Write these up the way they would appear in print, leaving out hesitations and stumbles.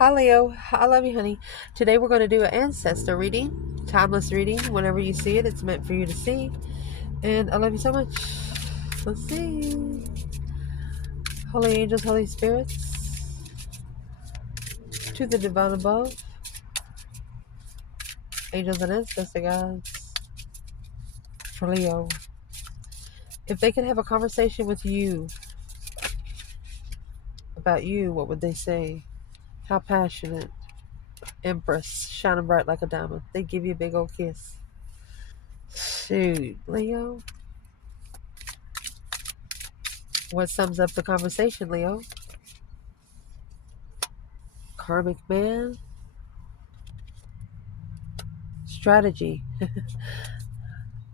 Hi Leo, I love you, honey. Today we're going to do an ancestor reading, timeless reading. Whenever you see it, it's meant for you to see. And I love you so much. Let's see. Holy angels, holy spirits, to the divine above, angels and ancestor guides for Leo. If they could have a conversation with you about you, what would they say? How passionate. Empress, shining bright like a diamond. They give you a big old kiss. Shoot, Leo. What sums up the conversation, Leo? Karmic man. Strategy.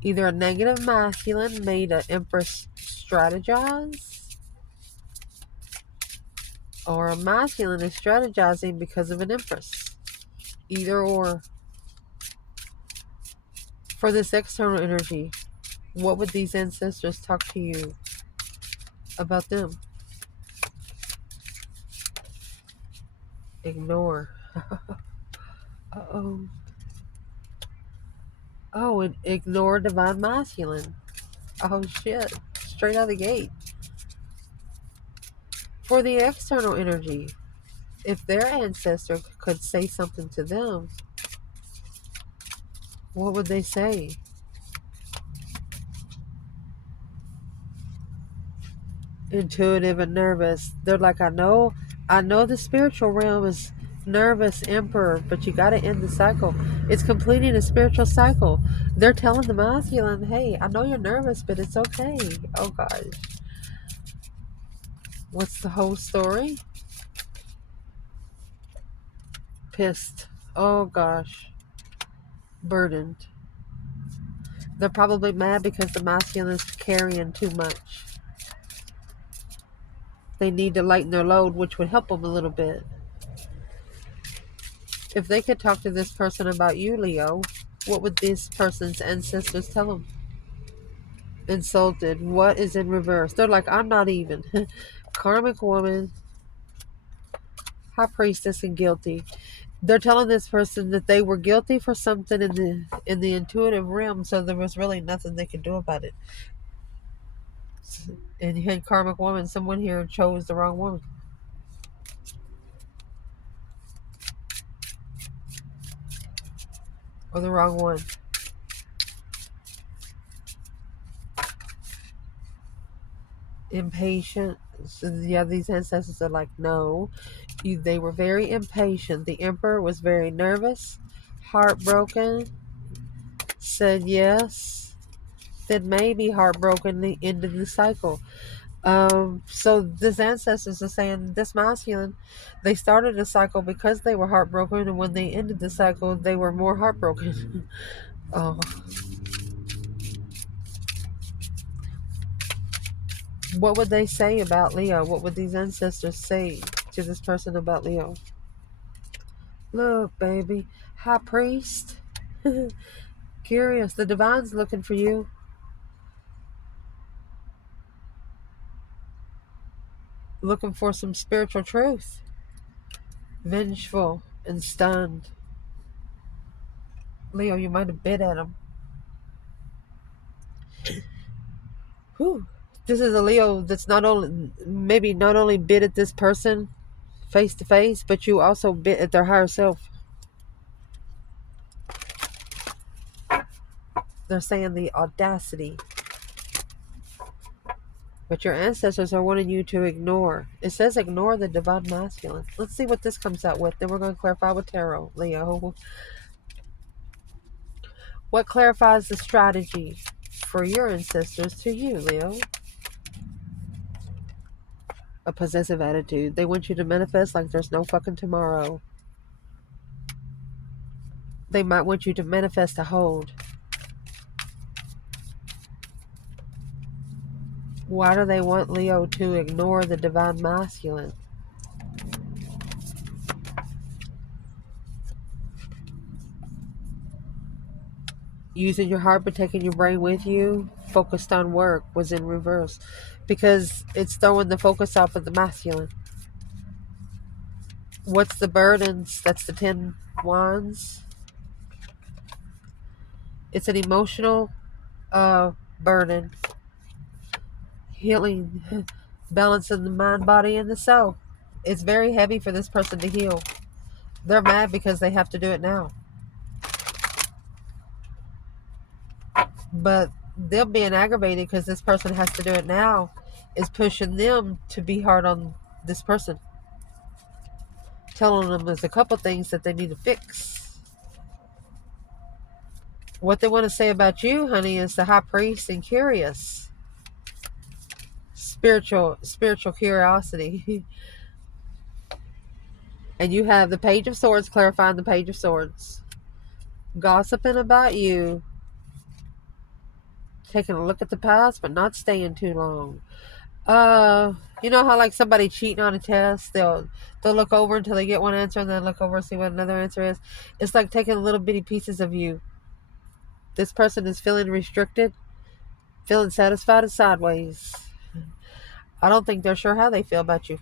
Either a negative masculine made an empress strategize, or a masculine is strategizing because of an empress. Either or. For this external energy, what would these ancestors talk to you about them? Ignore. Uh-oh. Oh, and ignore divine masculine. Oh, shit. Straight out of the gate. For the external energy, if their ancestor could say something to them, what would they say? Intuitive and nervous. They're like, I know the spiritual realm is nervous, emperor, but you got to end the cycle. It's completing a spiritual cycle. They're telling the masculine, hey, I know you're nervous, but it's okay. Oh gosh. What's the whole story? Pissed. Oh gosh. Burdened. They're probably mad because the masculine is carrying too much. They need to lighten their load, which would help them a little bit. If they could talk to this person about you, Leo, what would this person's ancestors tell them? Insulted. What is in reverse? They're like, I'm not even. Karmic woman, high priestess, and guilty. They're telling this person that they were guilty for something in the intuitive realm, so there was really nothing they could do about it. And you had karmic woman. Someone here chose the wrong woman or the wrong one. Impatient. So yeah, these ancestors are like, no. They were very impatient. The emperor was very nervous, heartbroken, said yes, then maybe heartbroken, the end of the cycle. So this ancestors are saying this masculine, they started the cycle because they were heartbroken, and when they ended the cycle, they were more heartbroken. Oh, what would they say about Leo? What would these ancestors say to this person about Leo? Look, baby, high priest. Curious, the divine's looking for you. Looking for some spiritual truth. Vengeful and stunned. Leo, you might have bit at him. Whew. This is a Leo that's not only bit at this person face to face, but you also bit at their higher self. They're saying the audacity. But your ancestors are wanting you to ignore. It says ignore the divine masculine. Let's see what this comes out with. Then we're going to clarify with tarot, Leo. What clarifies the strategy for your ancestors to you, Leo? A possessive attitude. They want you to manifest like there's no fucking tomorrow. They might want you to manifest a hold. Why do they want Leo to ignore the divine masculine? Using your heart but taking your brain with you, focused on work, was in reverse. Because it's throwing the focus off of the masculine. What's the burdens? That's the 10 wands. It's an emotional burden. Healing, balancing the mind, body, and the soul. It's very heavy for this person to heal. They're mad because they have to do it now. But them being aggravated because this person has to do it now is pushing them to be hard on this person. Telling them there's a couple things that they need to fix. What they want to say about you, honey, is the high priest and curious. Spiritual curiosity. And you have the Page of Swords clarifying the Page of Swords. Gossiping about you. Taking a look at the past, but not staying too long. You know how like somebody cheating on a test, they'll look over until they get one answer and then look over and see what another answer is. It's like taking little bitty pieces of you. This person is feeling restricted, feeling satisfied and sideways. I don't think they're sure how they feel about you.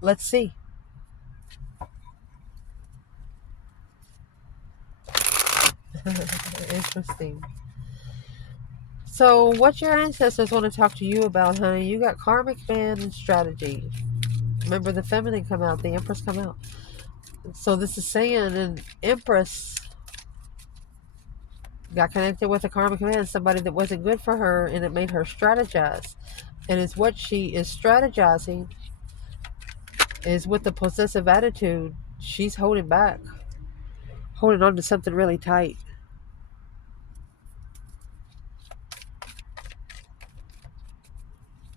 Let's see. Interesting. So what your ancestors want to talk to you about, honey? You got karmic man and strategy. Remember the feminine come out, the empress come out. So this is saying an empress got connected with a karmic man, somebody that wasn't good for her, and it made her strategize. And it's what she is strategizing is with the possessive attitude. She's holding back, holding on to something really tight.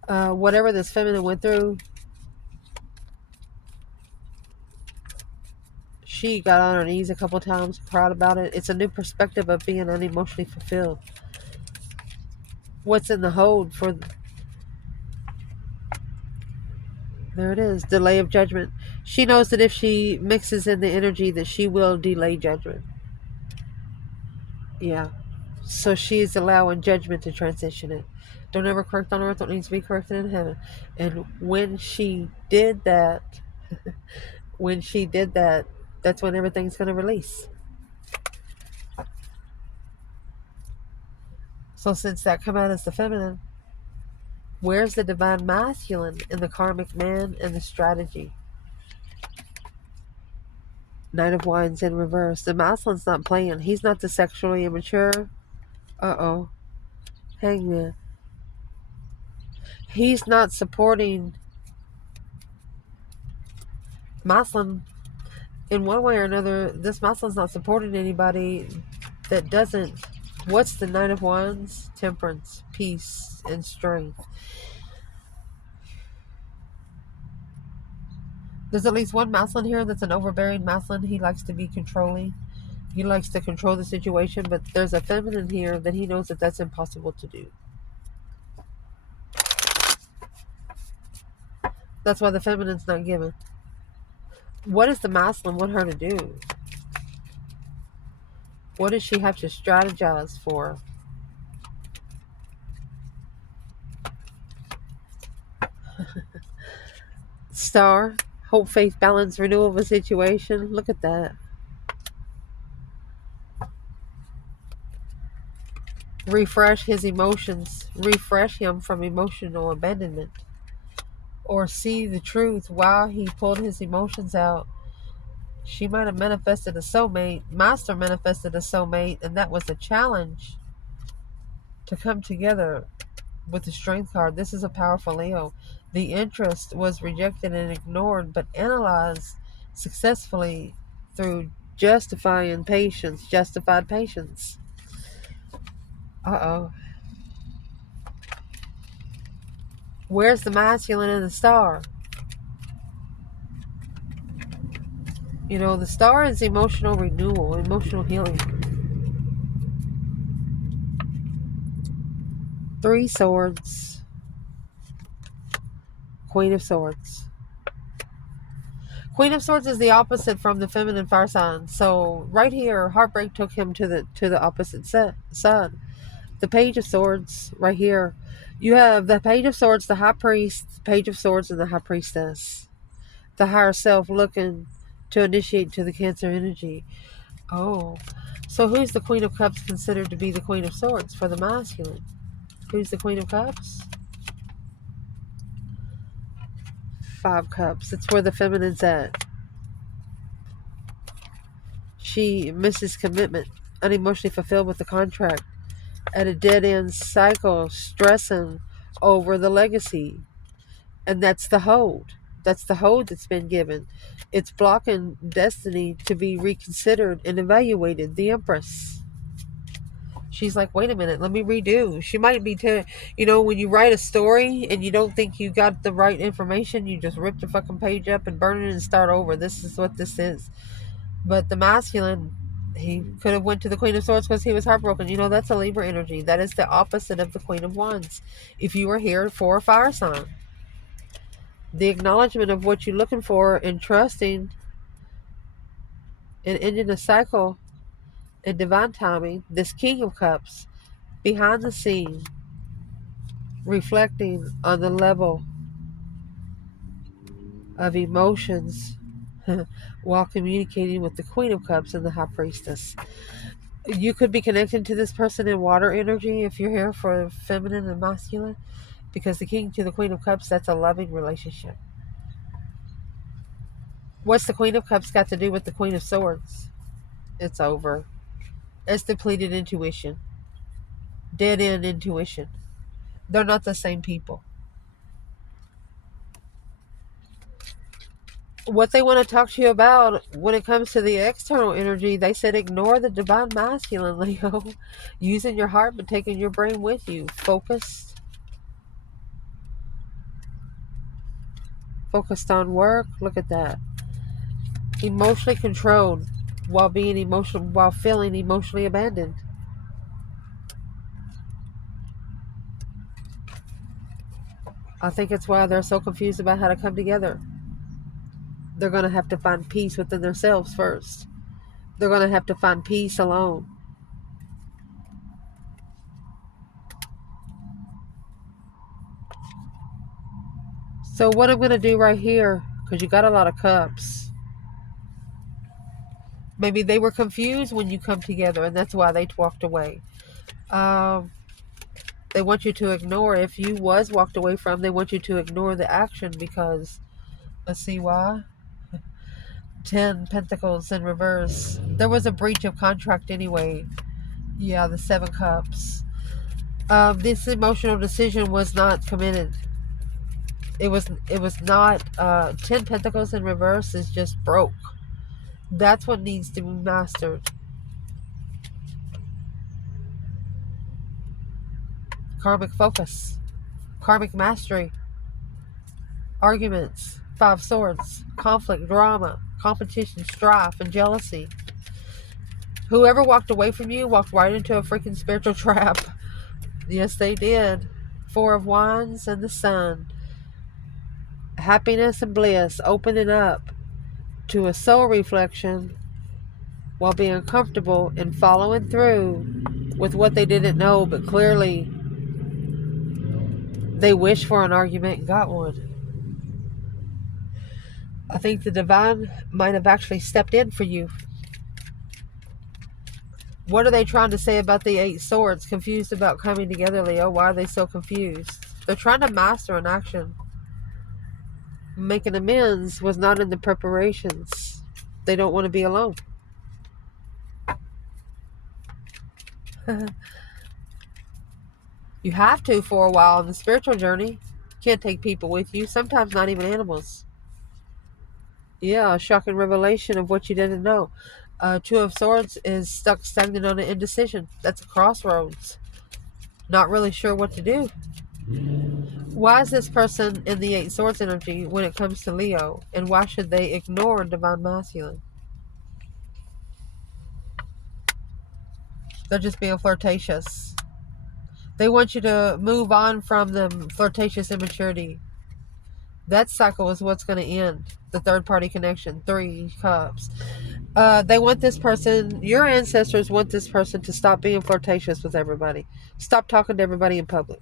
Whatever this feminine went through, she got on her knees a couple times, cried about it. It's a new perspective of being unemotionally fulfilled. What's in the hold for... There it is, delay of judgment. She knows that if she mixes in the energy that she will delay judgment. Yeah. So she's allowing judgment to transition it. Don't ever correct on earth what needs to be corrected in heaven. And when she did that, that's when everything's going to release. So since that come out as the feminine, where's the divine masculine in the karmic man and the strategy? Knight of Wands in reverse. The masculine's not playing. He's not the sexually immature. Uh-oh. Hangman. He's not supporting masculine in one way or another. This masculine's not supporting anybody that doesn't... What's the Knight of Wands? Temperance, peace, and strength. There's at least one masculine here that's an overbearing masculine. He likes to be controlling. He likes to control the situation, but there's a feminine here that he knows that that's impossible to do. That's why the feminine's not given. What does the masculine want her to do? What does she have to strategize for? Star, hope, faith, balance, renewal of a situation. Look at that. Refresh his emotions. Refresh him from emotional abandonment. Or see the truth while he pulled his emotions out. She might have manifested a soulmate. Master manifested a soulmate, and that was a challenge to come together with the Strength card. This is a powerful Leo. The interest was rejected and ignored, but analyzed successfully through justified patience. Uh-oh. Where's the masculine in the star? You know, the star is emotional renewal, emotional healing. 3 swords. Queen of Swords. Queen of Swords is the opposite from the feminine fire sign. So right here, heartbreak took him to the opposite side. The Page of Swords right here. You have the Page of Swords, the High Priest, the Page of Swords, and the High Priestess. The higher self looking to initiate to the Cancer energy. Oh, so who's the Queen of Cups considered to be the Queen of Swords for the masculine? Who's the Queen of Cups? 5 Cups. It's where the feminine's at. She misses commitment, unemotionally fulfilled with the contract, at a dead-end cycle, stressing over the legacy. And that's the hold. That's the hold that's been given. It's blocking destiny to be reconsidered and evaluated. The Empress. She's like, wait a minute, let me redo. She might be, when you write a story and you don't think you got the right information, you just rip the fucking page up and burn it and start over. This is what this is. But the masculine, he could have went to the Queen of Swords because he was heartbroken. That's a Libra energy. That is the opposite of the Queen of Wands. If you were here for a fire sign, the acknowledgement of what you're looking for and trusting and ending a cycle in divine timing, this King of Cups, behind the scene, reflecting on the level of emotions while communicating with the Queen of Cups and the High Priestess. You could be connecting to this person in water energy if you're here for feminine and masculine, because the King to the Queen of Cups, that's a loving relationship. What's the Queen of Cups got to do with the Queen of Swords? It's over. It's depleted intuition. Dead end intuition. They're not the same people. What they want to talk to you about when it comes to the external energy, they said ignore the divine masculine, Leo. Using your heart but taking your brain with you. Focused on work. Look at that. Emotionally controlled while feeling emotionally abandoned. I think it's why they're so confused about how to come together. They're going to have to find peace within themselves first. They're going to have to find peace alone. So what I'm going to do right here, because you got a lot of cups. Maybe they were confused when you come together, and that's why they walked away. They want you to ignore, if you was walked away from, they want you to ignore the action because, let's see why. 10 Pentacles in reverse. There was a breach of contract anyway. Yeah, the 7 Cups. This emotional decision was not committed. It was not. 10 Pentacles in reverse is just broke. That's what needs to be mastered. Karmic focus. Karmic mastery. Arguments. 5 Swords. Conflict, drama, competition, strife, and jealousy. Whoever walked away from you walked right into a freaking spiritual trap. Yes, they did. 4 of Wands and the Sun. Happiness and bliss, opening up to a soul reflection while being comfortable and following through with what they didn't know, but clearly they wished for an argument and got one. I think the divine might have actually stepped in for you. What are they trying to say about the 8 Swords? Confused about coming together, Leo. Why are they so confused? They're trying to master an action. Making amends was not in the preparations. They don't want to be alone. You have to for a while in the spiritual journey. You can't take people with you. Sometimes not even animals. Yeah, a shocking revelation of what you didn't know. 2 of Swords is stuck stagnant on an indecision. That's a crossroads. Not really sure what to do. Why is this person in the 8 Swords energy when it comes to Leo? And why should they ignore divine masculine? They're just being flirtatious. They want you to move on from the flirtatious immaturity. That cycle is what's going to end. The third party connection. 3 Cups. They want this person, your ancestors want this person to stop being flirtatious with everybody. Stop talking to everybody in public.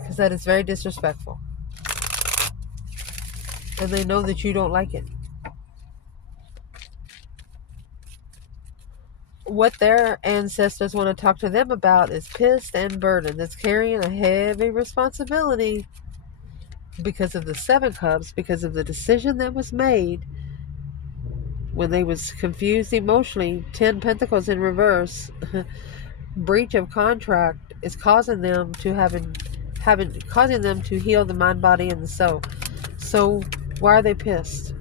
Because that it's very disrespectful. And they know that you don't like it. What their ancestors want to talk to them about is pissed and burdened. It's carrying a heavy responsibility because of the 7 cups, because of the decision that was made when they was confused emotionally. 10 pentacles in reverse. Breach of contract is causing them to causing them to heal the mind, body, and the soul. So why are they pissed?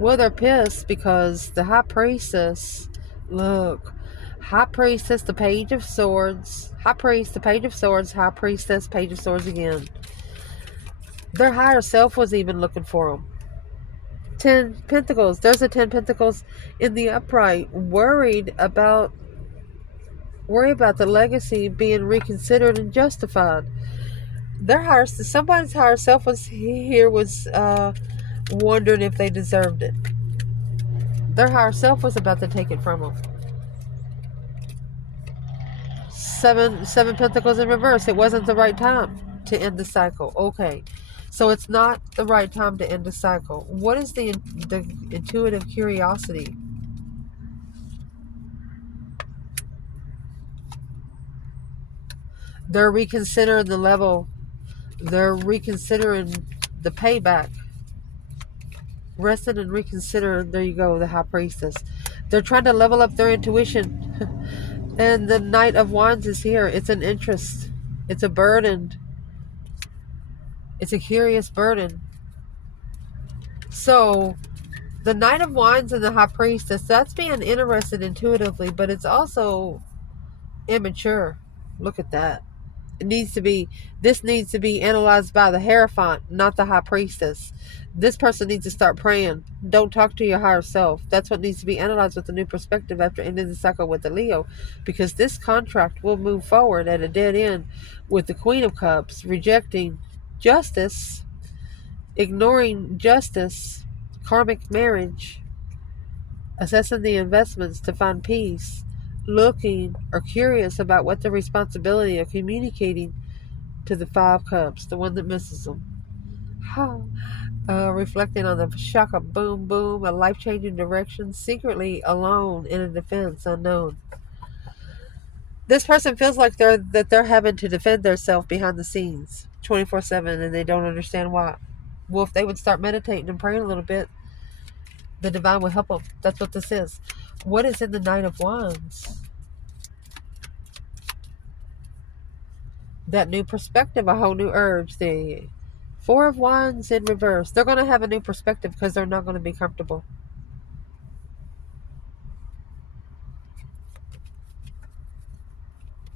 Well, they're pissed because the high priestess, look, high priestess, the page of swords, high priest, the page of swords, high priestess, page of swords again. Their higher self was even looking for them. 10 pentacles. There's a 10 pentacles in the upright, worried about the legacy being reconsidered and justified. Somebody's higher self was wondering if they deserved it. Their higher self was about to take it from them. Seven pentacles in reverse. It wasn't the right time to end the cycle. Okay, so it's not the right time to end the cycle. What is the intuitive curiosity? They're reconsidering the level. They're reconsidering the payback. Resting and reconsidering. There you go, the high priestess. They're trying to level up their intuition. And the Knight of Wands is here. It's an interest. It's a burden. It's a curious burden. So the Knight of Wands and the High Priestess, that's being interested intuitively, but it's also immature. Look at that. This needs to be analyzed by the Hierophant, not the High Priestess. This person needs to start praying. Don't talk to your higher self. That's what needs to be analyzed with a new perspective after ending the cycle with the Leo, because this contract will move forward at a dead end with the Queen of Cups rejecting justice, ignoring justice, karmic marriage, assessing the investments to find peace, looking or curious about what the responsibility of communicating to the 5 cups, the one that misses them. Reflecting on the shock of boom, boom, a life-changing direction, secretly alone in a defense unknown. This person feels like they're having to defend themselves behind the scenes 24/7, and they don't understand why. Well, if they would start meditating and praying a little bit, the divine will help them. That's what this is. What is in the Knight of Wands? That new perspective, a whole new urge. The 4 of Wands in reverse. They're going to have a new perspective because they're not going to be comfortable.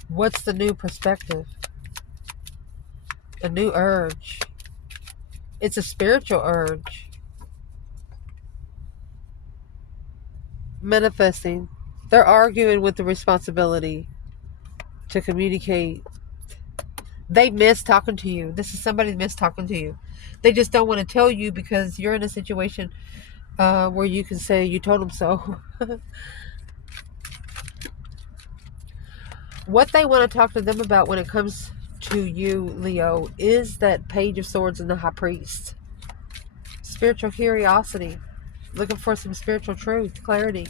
What's the new perspective? A new urge. It's a spiritual urge. Manifesting. They're arguing with the responsibility to communicate. They miss talking to you. This is somebody miss talking to you. They just don't want to tell you because you're in a situation where you can say you told them so. What they want to talk to them about when it comes to you, Leo, is that Page of Swords and the High Priest. Spiritual curiosity. Looking for some spiritual truth, clarity.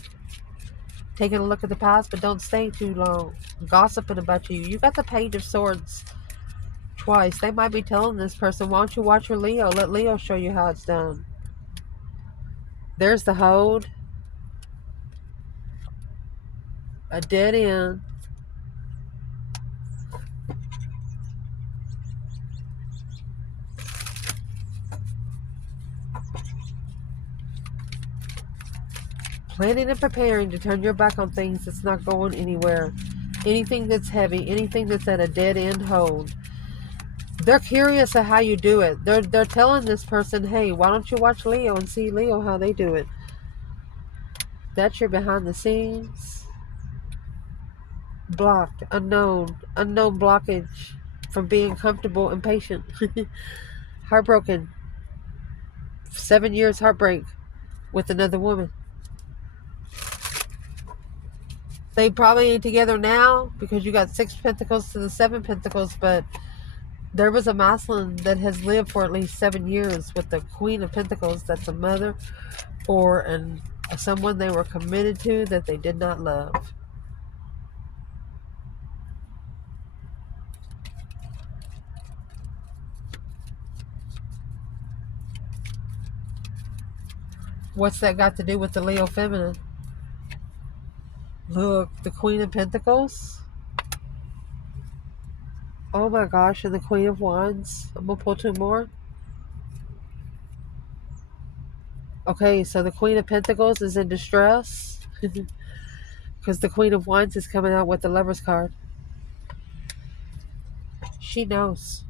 Taking a look at the past, but don't stay too long. Gossiping about you. You got the Page of Swords twice. They might be telling this person, why don't you watch your Leo? Let Leo show you how it's done. There's the hold. A dead end. Planning and preparing to turn your back on things that's not going anywhere. Anything that's heavy, anything that's at a dead end hold. They're curious at how you do it. They're telling this person, hey, why don't you watch Leo and see Leo how they do it? That's your behind the scenes. Blocked, unknown blockage from being comfortable and patient. Heartbroken. 7 years heartbreak with another woman. They probably ain't together now because you got 6 pentacles to the 7 pentacles, but There was a masculine that has lived for at least 7 years with the Queen of Pentacles. That's a mother or someone they were committed to that they did not love. What's that got to do with the Leo feminine? Look, the Queen of Pentacles. Oh my gosh, and the Queen of Wands. I'm going to pull 2 more. Okay, so the Queen of Pentacles is in distress. Because the Queen of Wands is coming out with the Lover's card. She knows.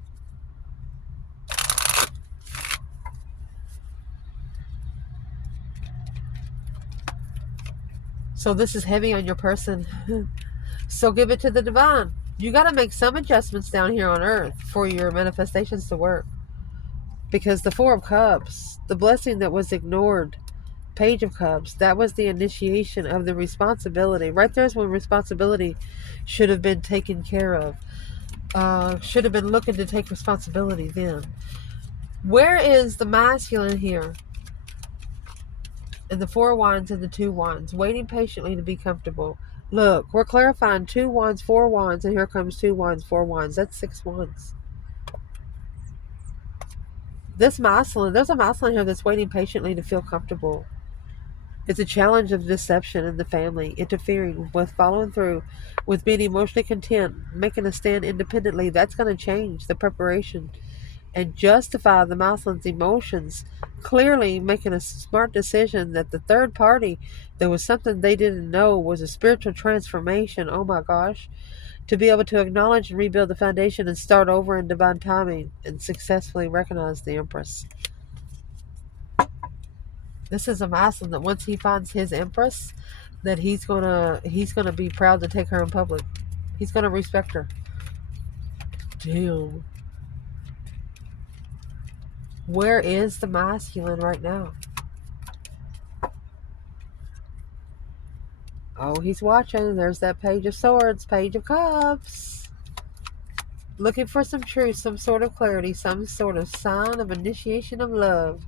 So this is heavy on your person. So give it to the divine. You got to make some adjustments down here on earth for your manifestations to work. Because the Four of Cups, the blessing that was ignored, Page of Cups, that was the initiation of the responsibility. Right there's when responsibility should have been taken care of. Should have been looking to take responsibility then. Where is the masculine here? And the 4 wands and the 2 wands, waiting patiently to be comfortable. Look, we're clarifying 2 wands, 4 wands, and here comes 2 wands, 4 wands. That's 6 wands. This masculine, there's a masculine here that's waiting patiently to feel comfortable. It's a challenge of deception in the family, interfering with following through, with being emotionally content, making a stand independently. That's going to change the preparation and justify the masculine's emotions, clearly making a smart decision that the third party, there was something they didn't know, was a spiritual transformation. Oh my gosh. To be able to acknowledge and rebuild the foundation and start over in divine timing and successfully recognize the Empress. This is a masculine that once he finds his Empress, that he's gonna be proud to take her in public. He's gonna respect her. Damn. Where is the masculine right now? Oh, he's watching. There's that Page of Swords, Page of Cups. Looking for some truth, some sort of clarity, some sort of sign of initiation of love.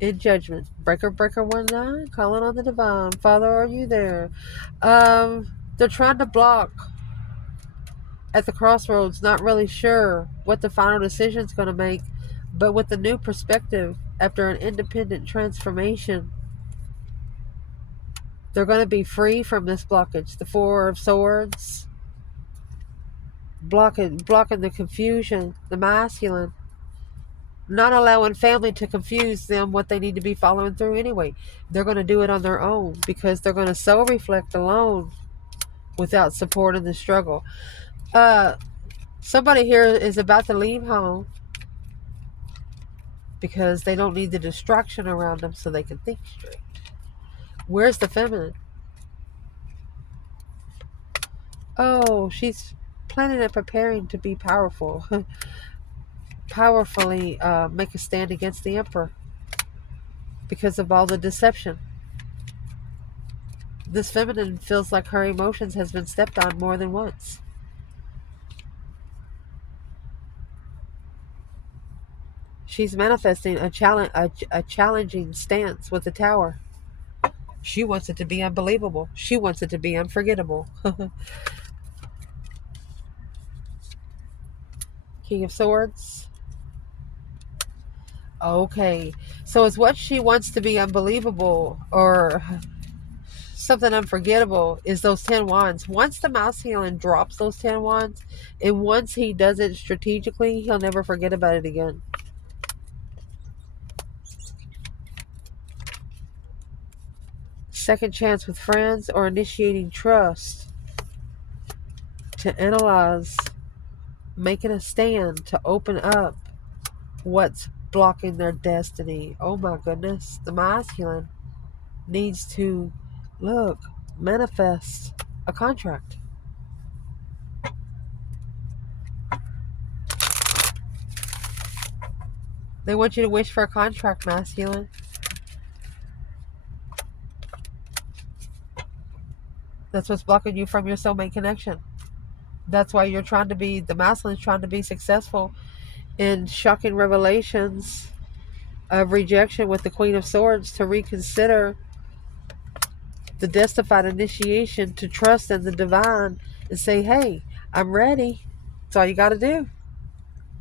In judgment. Breaker, breaker, 1-9, calling on the divine. Father, are you there? They're trying to block at the crossroads, not really sure what the final decision's going to make, but with the new perspective after an independent transformation, they're going to be free from this blockage. The 4 of Swords, blocking the confusion, the masculine, not allowing family to confuse them what they need to be following through anyway. They're going to do it on their own because they're going to self-reflect alone without support in the struggle. Somebody here is about to leave home because they don't need the distraction around them so they can think straight. Where's the feminine? Oh, she's planning and preparing to be powerful. Powerfully make a stand against the Emperor because of all the deception. This feminine feels like her emotions has been stepped on more than once. She's manifesting a challenging stance with the Tower. She wants it to be unbelievable. She wants it to be unforgettable. King of Swords. Okay. So it's what she wants to be unbelievable or something unforgettable is those 10 wands. Once the masculine drops those 10 wands, and once he does it strategically, he'll never forget about it again. Second chance with friends or initiating trust to analyze, making a stand to open up what's blocking their destiny. Oh my goodness. The masculine needs to manifest a contract. They want you to wish for a contract, masculine. That's what's blocking you from your soulmate connection. That's why you're trying to be, the masculine is trying to be successful in shocking revelations of rejection with the Queen of Swords, to reconsider the justified initiation, to trust in the divine and say, hey, I'm ready. That's all you got to do.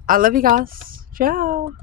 I love you guys. Ciao.